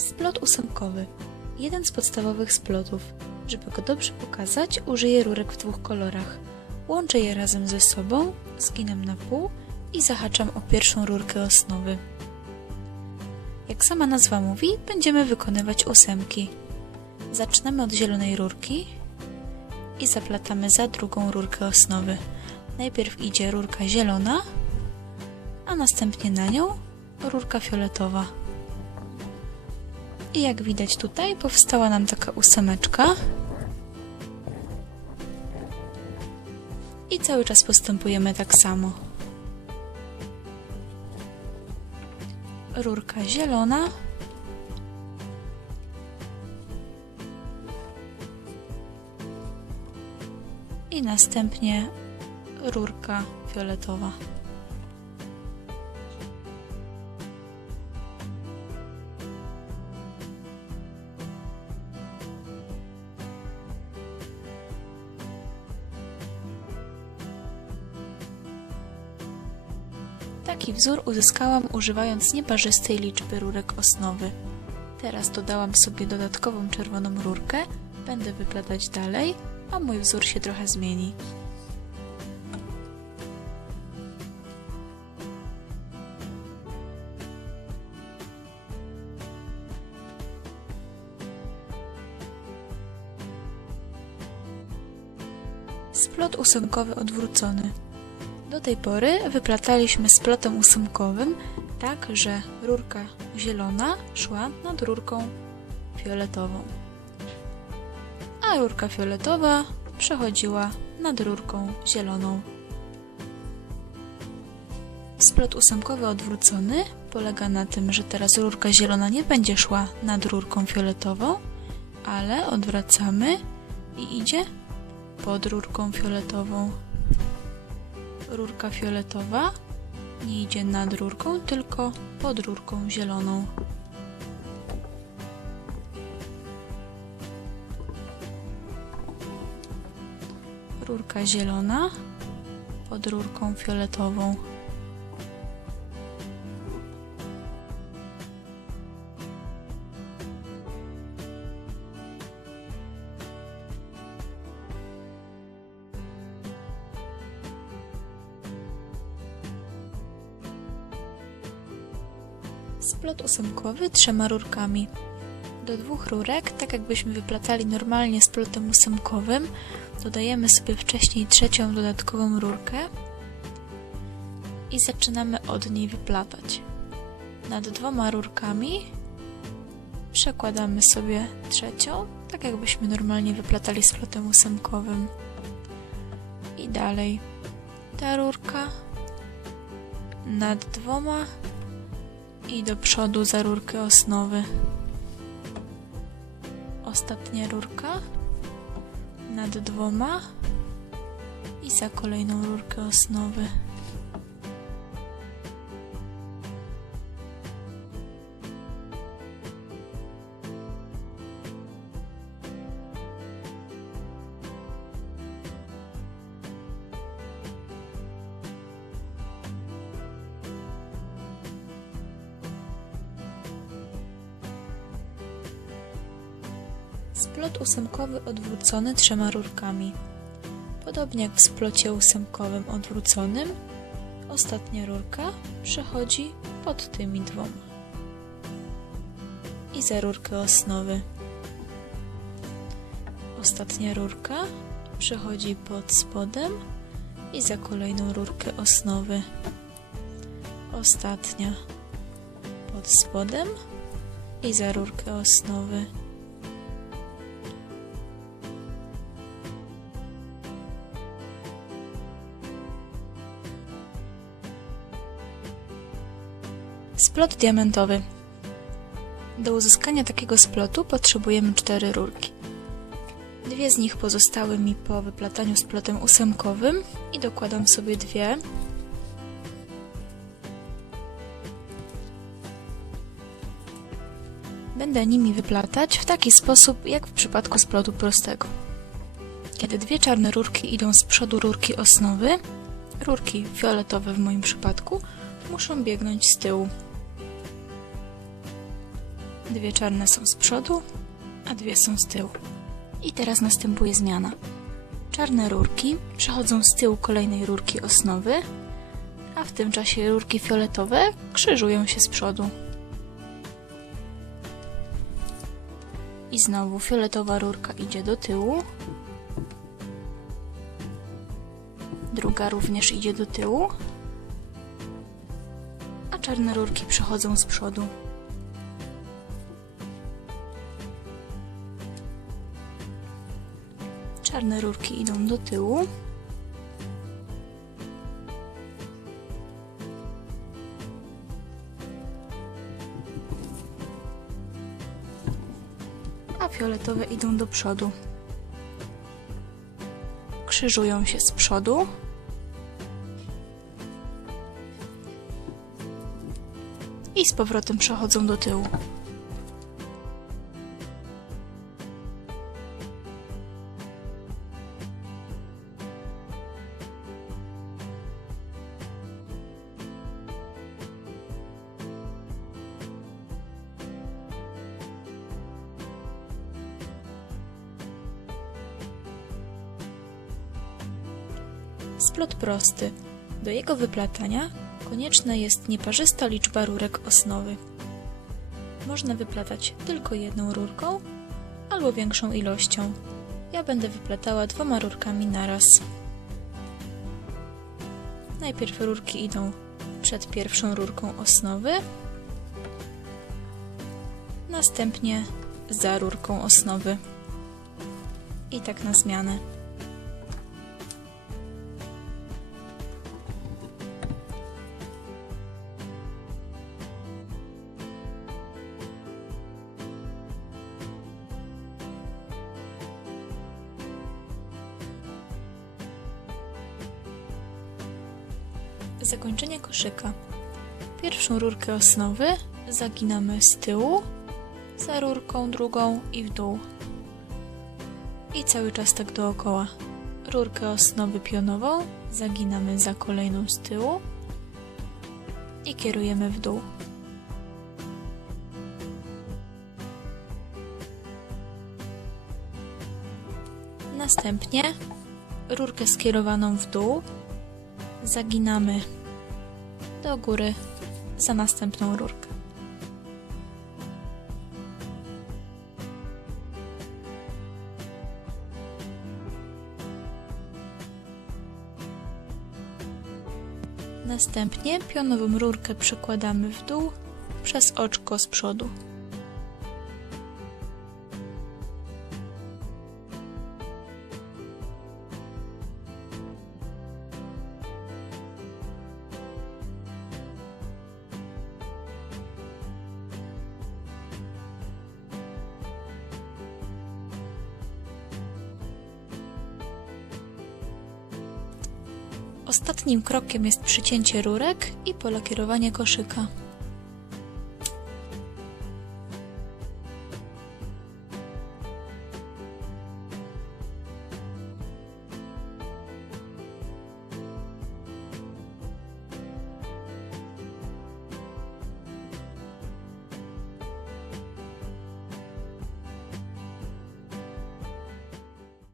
Splot ósemkowy. Jeden z podstawowych splotów. Żeby go dobrze pokazać, użyję rurek w dwóch kolorach. Łączę je razem ze sobą, zginę na pół i zahaczam o pierwszą rurkę osnowy. Jak sama nazwa mówi, będziemy wykonywać ósemki. Zaczynamy od zielonej rurki i zaplatamy za drugą rurkę osnowy. Najpierw idzie rurka zielona, a następnie na nią rurka fioletowa. I jak widać tutaj powstała nam taka ósemeczka. I cały czas postępujemy tak samo. Rurka zielona. I następnie rurka fioletowa. Taki wzór uzyskałam używając nieparzystej liczby rurek osnowy. Teraz dodałam sobie dodatkową czerwoną rurkę, będę wyplatać dalej, a mój wzór się trochę zmieni. Splot ósemkowy odwrócony. Do tej pory wyplataliśmy splotem ósemkowym tak, że rurka zielona szła nad rurką fioletową, a rurka fioletowa przechodziła nad rurką zieloną. Splot ósemkowy odwrócony polega na tym, że teraz rurka zielona nie będzie szła nad rurką fioletową, ale odwracamy i idzie pod rurką fioletową rurka fioletowa nie idzie nad rurką, tylko pod rurką zieloną. Rurka zielona pod rurką fioletową. Splot ósemkowy trzema rurkami. Do dwóch rurek, tak jakbyśmy wyplatali normalnie splotem ósemkowym, dodajemy sobie wcześniej trzecią dodatkową rurkę i zaczynamy od niej wyplatać. Nad dwoma rurkami przekładamy sobie trzecią, tak jakbyśmy normalnie wyplatali splotem ósemkowym. I dalej ta rurka nad dwoma i do przodu za rurkę osnowy. Ostatnia rurka nad dwoma i za kolejną rurkę osnowy. Splot ósemkowy odwrócony trzema rurkami. Podobnie jak w splocie ósemkowym odwróconym, ostatnia rurka przechodzi pod tymi dwoma. I za rurkę osnowy. Ostatnia rurka przechodzi pod spodem i za kolejną rurkę osnowy. Ostatnia pod spodem i za rurkę osnowy. Splot diamentowy. Do uzyskania takiego splotu potrzebujemy cztery rurki. Dwie z nich pozostały mi po wyplataniu splotem ósemkowym i dokładam sobie dwie. Będę nimi wyplatać w taki sposób, jak w przypadku splotu prostego. Kiedy dwie czarne rurki idą z przodu rurki osnowy, rurki fioletowe w moim przypadku, muszą biegnąć z tyłu. Dwie czarne są z przodu, a dwie są z tyłu. I teraz następuje zmiana. Czarne rurki przechodzą z tyłu kolejnej rurki osnowy, a w tym czasie rurki fioletowe krzyżują się z przodu. I znowu fioletowa rurka idzie do tyłu. Druga również idzie do tyłu. A czarne rurki przechodzą z przodu. Czarne rurki idą do tyłu. A fioletowe idą do przodu. Krzyżują się z przodu. I z powrotem przechodzą do tyłu. Splot prosty. Do jego wyplatania konieczna jest nieparzysta liczba rurek osnowy. Można wyplatać tylko jedną rurką albo większą ilością. Ja będę wyplatała dwoma rurkami naraz. Najpierw rurki idą przed pierwszą rurką osnowy, następnie za rurką osnowy. I tak na zmianę. Zakończenie koszyka. Pierwszą rurkę osnowy zaginamy z tyłu, za rurką drugą i w dół. I cały czas tak dookoła. Rurkę osnowy pionową zaginamy za kolejną z tyłu i kierujemy w dół. Następnie rurkę skierowaną w dół zaginamy do góry za następną rurkę. Następnie pionową rurkę przekładamy w dół przez oczko z przodu. Ostatnim krokiem jest przycięcie rurek i polakierowanie koszyka.